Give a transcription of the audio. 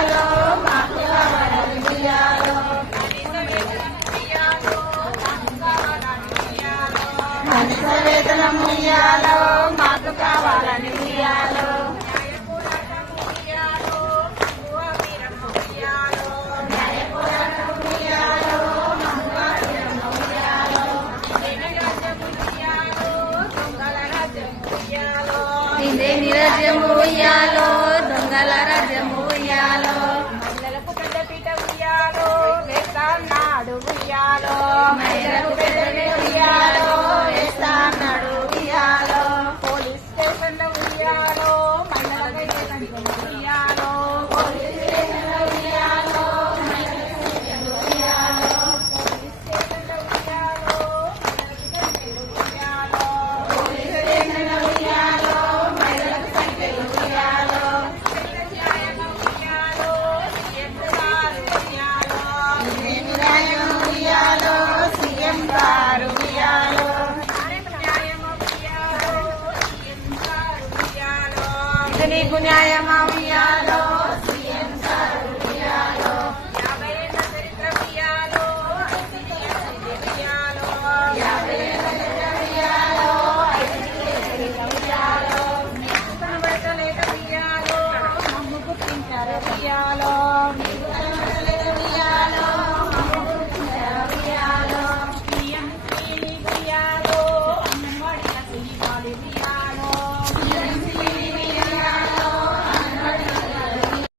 ఉయ్యాలో మాకు కావాలని ఉయ్యాలో కనీస వేతనం ఉయ్యాలో మాకు కావాలని ఉయ్యాలో ఇదేమి రాజ్యము ఉయ్యాలో దొంగల రాజ్యము ఉయ్యాలో మహిళలకు పెద్దపీట ఉయ్యాలో వేస్తాన్నాడు ఉయ్యాలో మహిళలకు పెద్దపీట ఉయ్యాలో వేస్తాన్నాడు ఉయ్యాలో పోలీస్ స్టేషన్ ఉయ్యాలో మహిళలకు ఉయ్యాలో పోలీస్ స్టేషన్ ఉయ్యాలో నీకు న్యాయమా